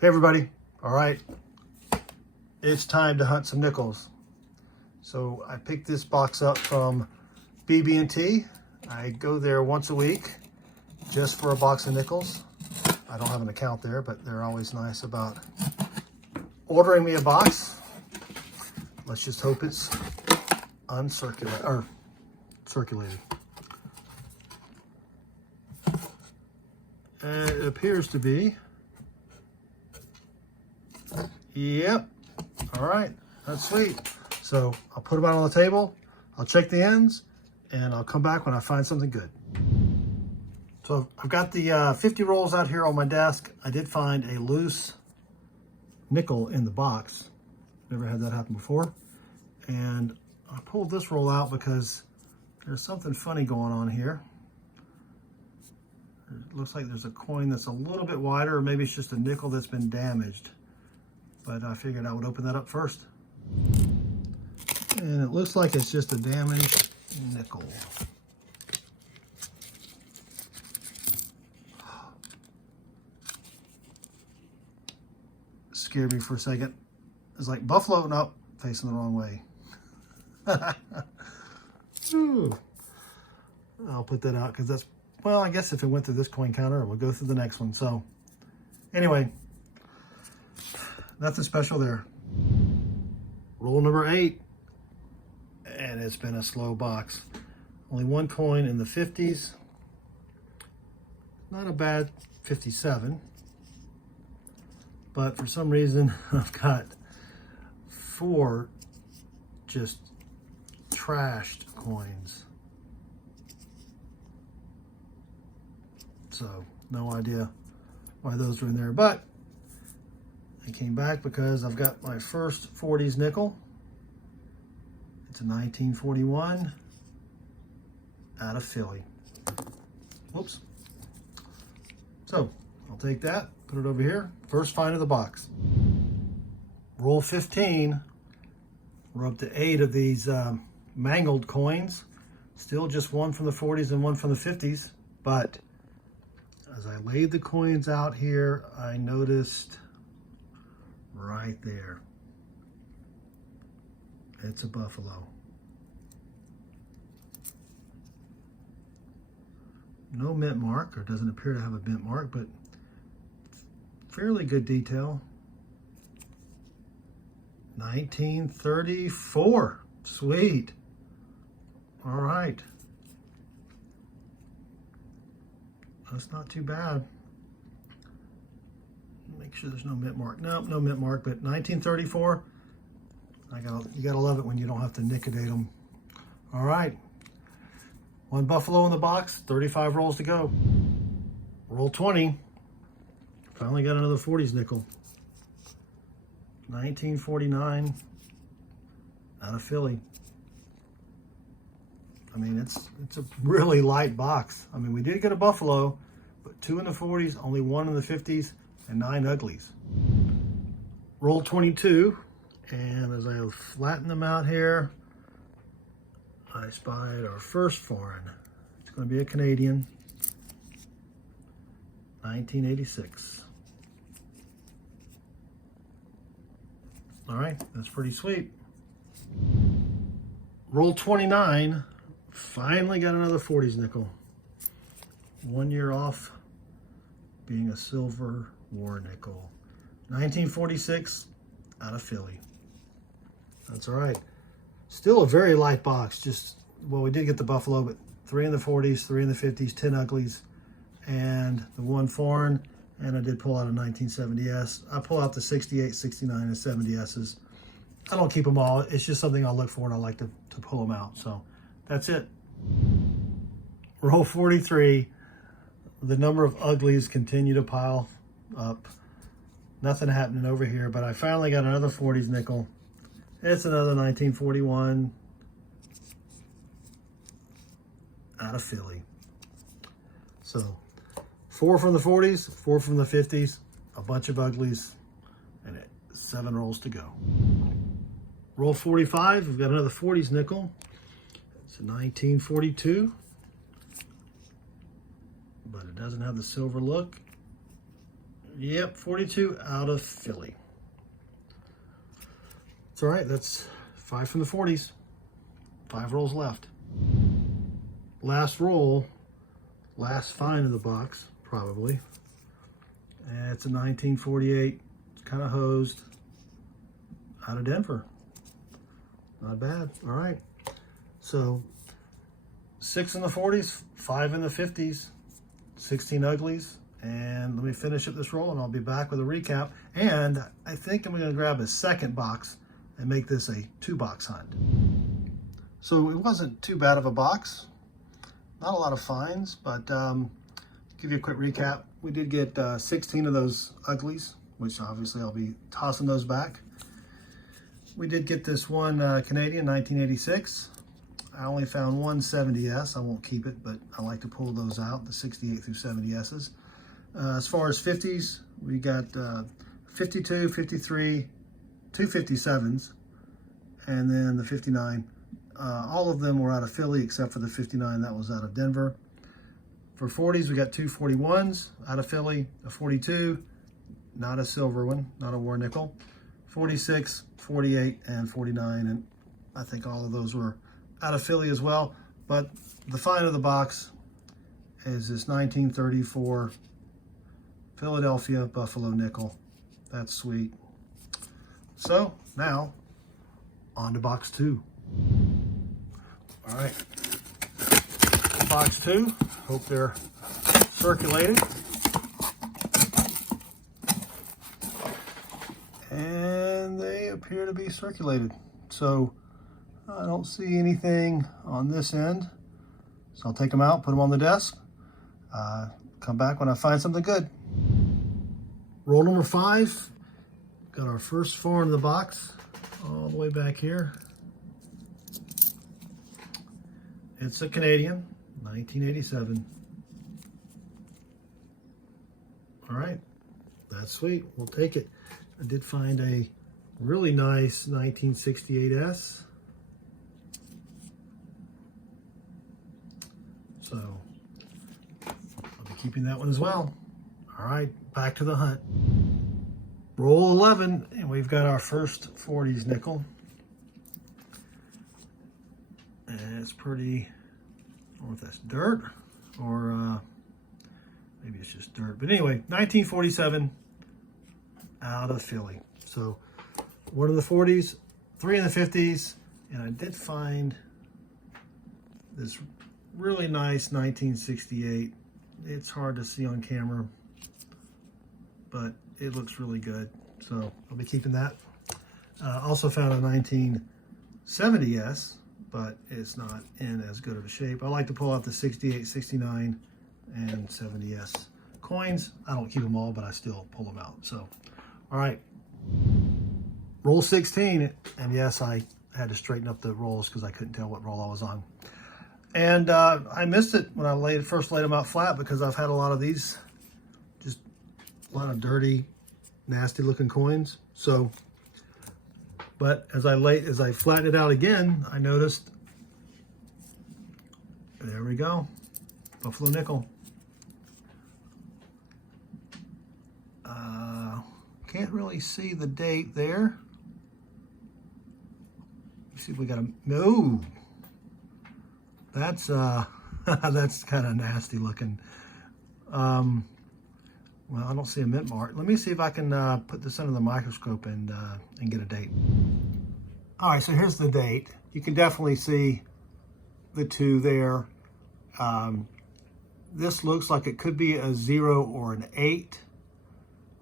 Hey everybody, all right, it's time to hunt some nickels. So I picked this box up from BB&T. I go there once a week just for a box of nickels. I don't have an account there, but they're always nice about ordering me a box. Let's just hope it's uncirculated or circulated. And it appears to be. Yep. All right. That's sweet. So I'll put them out on the table. I'll check the ends and I'll come back when I find something good. So I've got the 50 rolls out here on my desk. I did find a loose nickel in the box. Never had that happen before. And I pulled this roll out because there's something funny going on here. It looks like there's a coin that's a little bit wider, or maybe it's just a nickel that's been damaged. But I figured I would open that up first. And it looks like it's just a damaged nickel. Scared me for a second. It's like buffalo, nope, facing the wrong way. Ooh. I'll put that out because that's, well, I guess if it went through this coin counter, it will go through the next one. So anyway, nothing special there. Roll number 8, and it's been a slow box. Only one coin in the 50s. Not a bad 57, but for some reason I've got 4 just trashed coins. So no idea why those are in there, but I came back because I've got my first 40s nickel. It's a 1941 out of Philly. Whoops. So I'll take that, put it over here. First find of the box. Roll 15. We're up to 8 of these mangled coins. Still just one from the 40s and one from the 50s. But as I laid the coins out here, I noticed right there, it's a buffalo. No mint mark, or doesn't appear to have a mint mark, but fairly good detail. 1934, sweet. All right, that's not too bad. Make sure there's no mint mark. Nope, no mint mark, but 1934. You gotta love it when you don't have to Nic-a-Date them. All right, one buffalo in the box, 35 rolls to go. Roll 20. Finally got another 40s nickel. 1949 out of Philly. I mean, it's a really light box. I mean, we did get a buffalo, but 2 in the 40s, only 1 in the 50s, and 9 uglies. Roll 22, and as I flatten them out here, I spied our first foreign. It's going to be a Canadian, 1986. All right, that's pretty sweet. Roll 29, finally got another 40s nickel. 1 year off being a silver war nickel. 1946 out of Philly. That's all right. Still a very light box. Just, well, we did get the buffalo, but 3 in the 40s, 3 in the 50s, 10 uglies, and the 1 foreign. And I did pull out a 1970S. I pull out the 68, 69, and 70S's. I don't keep them all. It's just something I'll look for, and I like to pull them out. So that's it. Roll 43. The number of uglies continue to pile up. Nothing happening over here, but I finally got another 40s nickel. It's another 1941 out of Philly. So 4 from the 40s, 4 from the 50s, a bunch of uglies, and 7 rolls to go. Roll 45, we've got another 40s nickel. It's a 1942, but it doesn't have the silver look. Yep, 42 out of Philly. It's all right. That's 5 from the 40s. 5 rolls left. Last roll, last find in the box, probably. And it's a 1948. It's kind of hosed out of Denver. Not bad. All right. So 6 in the 40s, 5 in the 50s, 16 uglies. And let me finish up this roll and I'll be back with a recap. And I think I'm going to grab a second box and make this a 2-box hunt. So it wasn't too bad of a box. Not a lot of finds, but give you a quick recap. We did get 16 of those uglies, which obviously I'll be tossing those back. We did get this one Canadian 1986. I only found one 70S. I won't keep it, but I like to pull those out, the 68 through 70Ss. As far as 50s, we got 52, 53, 2 57s, and then the 59. All of them were out of Philly except for the 59 that was out of Denver. For 40s, we got 2 41s out of Philly, a 42, not a silver one, not a war nickel, 46, 48, and 49, and I think all of those were out of Philly as well. But the find of the box is this 1934 Philadelphia Buffalo nickel. That's sweet. So now on to box 2. All right, box 2. Hope they're circulated. And they appear to be circulated. So I don't see anything on this end. So I'll take them out, put them on the desk. Come back when I find something good. Roll number 5. Got our first 4 in the box, all the way back here. It's a Canadian, 1987. All right, that's sweet. We'll take it. I did find a really nice 1968S. So I'll be keeping that one as well. All right, back to the hunt. Roll 11, and we've got our first 40s nickel. And it's pretty, I don't know if that's dirt or maybe it's just dirt. But anyway, 1947 out of Philly. So 1 in the 40s, 3 in the 50s, and I did find this really nice 1968. It's hard to see on camera, but it looks really good. So I'll be keeping that. Also found a 1970S, but it's not in as good of a shape. I like to pull out the 68, 69, and 70S coins. I don't keep them all, but I still pull them out. So, all right. Roll 16, and yes, I had to straighten up the rolls because I couldn't tell what roll I was on. And I missed it when I first laid them out flat because I've had a lot of these, just a lot of dirty, nasty looking coins. So, but as I flattened it out again, I noticed, there we go, Buffalo nickel. Can't really see the date there. Let's see if we got a, no. That's that's kind of nasty looking. Well, I don't see a mint mark. Let me see if I can put this under the microscope and get a date. All right, so here's the date. You can definitely see the 2 there. This looks like it could be a 0 or an 8.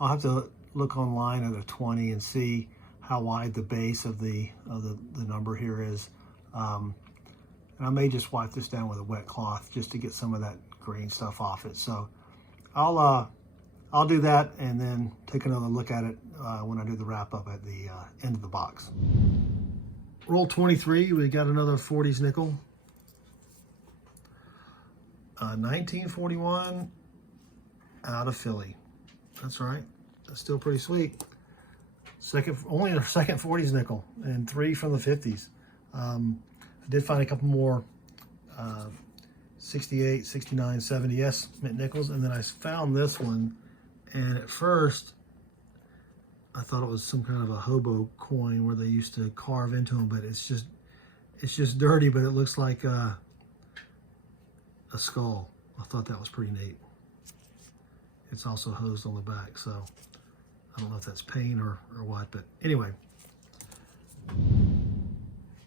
I'll have to look online at a 20 and see how wide the base of the number here is. And I may just wipe this down with a wet cloth just to get some of that green stuff off it. So I'll do that and then take another look at it when I do the wrap up at the end of the box. Roll 23, we got another 40s nickel. 1941 out of Philly. That's right. That's still pretty sweet. Only a second 40s nickel, and 3 from the 50s. I did find a couple more 68, 69, 70S mint nickels, and then I found this one, And at first, I thought it was some kind of a hobo coin where they used to carve into them, but it's just dirty, but it looks like a skull. I thought that was pretty neat. It's also hosed on the back, so I don't know if that's paint or what, but anyway.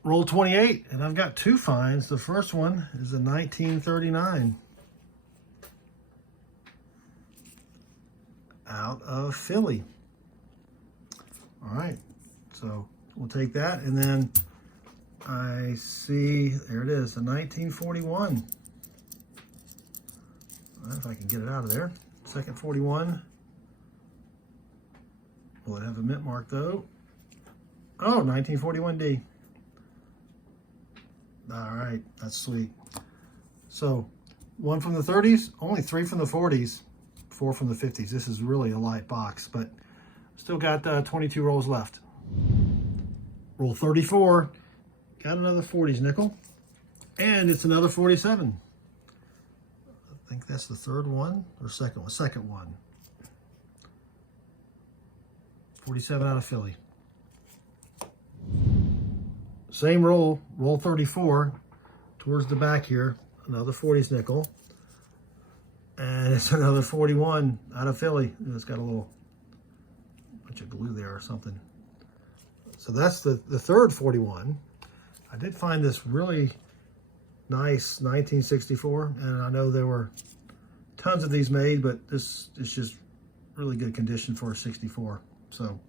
Roll 28, and I've got two finds. The first one is a 1939 out of Philly. All right, so we'll take that, and then I see, there it is, a 1941. I don't know if I can get it out of there. Second 41. Will it have a mint mark though? Oh, 1941D. All right, that's sweet. So, one from the 30s, only 3 from the 40s, 4 from the 50s. This is really a light box, but still got 22 rolls left. Roll 34, got another 40s nickel, and it's another 47. I think that's the third one or second one. Second one. 47 out of Philly. Same roll, roll 34, towards the back here, another 40s nickel. And it's another 41 out of Philly. And it's got a little bunch of glue there or something. So that's the third 41. I did find this really nice 1964, and I know there were tons of these made, but this is just really good condition for a 64. So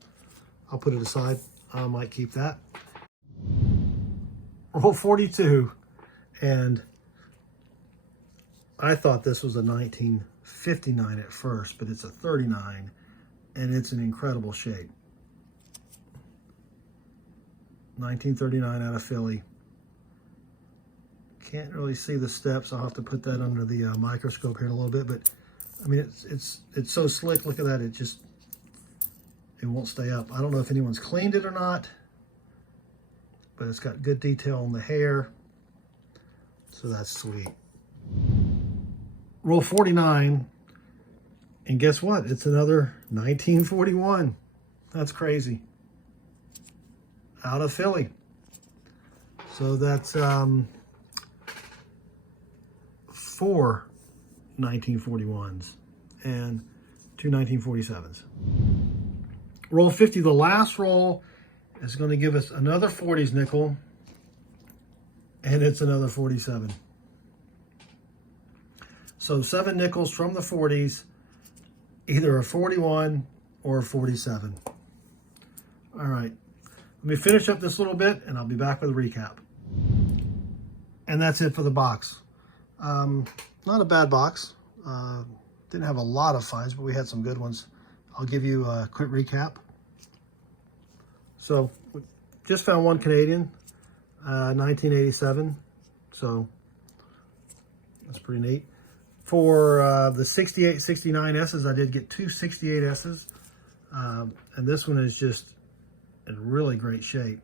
I'll put it aside. I might keep that. Roll 42, and I thought this was a 1959 at first, but it's a 39, and it's in incredible shape. 1939 out of Philly. Can't really see the steps. I'll have to put that under the microscope here in a little bit, but I mean, it's so slick. Look at that. It won't stay up. I don't know if anyone's cleaned it or not, but it's got good detail on the hair, so that's sweet. Roll 49, and guess what? It's another 1941. That's crazy. Out of Philly. So that's 4 1941s and 2 1947s. Roll 50, the last roll, is going to give us another 40s nickel, and it's another 47. So 7 nickels from the 40s, either a 41 or a 47. All right, let me finish up this little bit, and I'll be back with a recap. And that's it for the box. Not a bad box. Didn't have a lot of finds, but we had some good ones. I'll give you a quick recap. So, just found one Canadian, 1987. So, that's pretty neat. For the 68, 69 S's, I did get 2 68 S's. And this one is just in really great shape.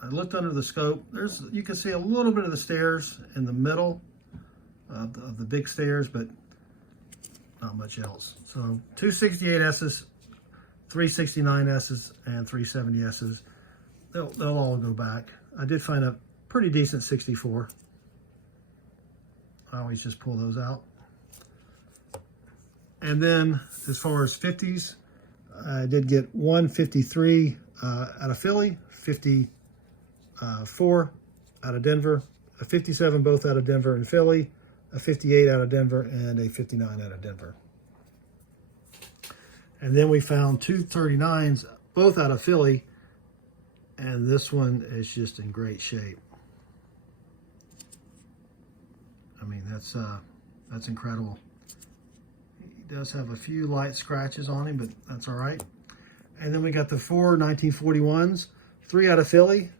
I looked under the scope. You can see a little bit of the stairs in the middle of the big stairs, but not much else. So 2 68 S's, 3 69 S's, and 3 70 S's. They'll all go back. I did find a pretty decent 64. I always just pull those out. And then as far as 50s, I did get 1 53 out of Philly, 54 out of Denver, a 57 both out of Denver and Philly, a 58 out of Denver, and a 59 out of Denver. And then we found 2 39s both out of Philly, and this one is just in great shape. I mean, that's incredible. He does have a few light scratches on him, but that's all right. And then we got the 4 1941s, 3 out of Philly,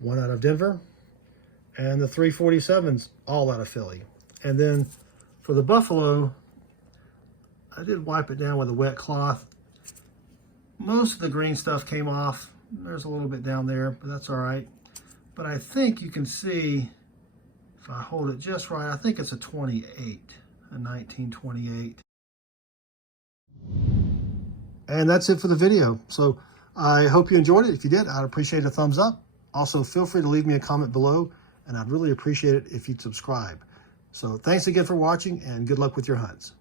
1 out of Denver, and the 3 47s, all out of Philly. And then for the Buffalo, I did wipe it down with a wet cloth. Most of the green stuff came off. There's a little bit down there, but that's all right. But I think you can see, If I hold it just right, I think it's a 28, a 1928. And that's it for the video. So I hope you enjoyed it. If you did, I'd appreciate a thumbs up. Also, feel free to leave me a comment below, and I'd really appreciate it if you'd subscribe. So thanks again for watching, and good luck with your hunts.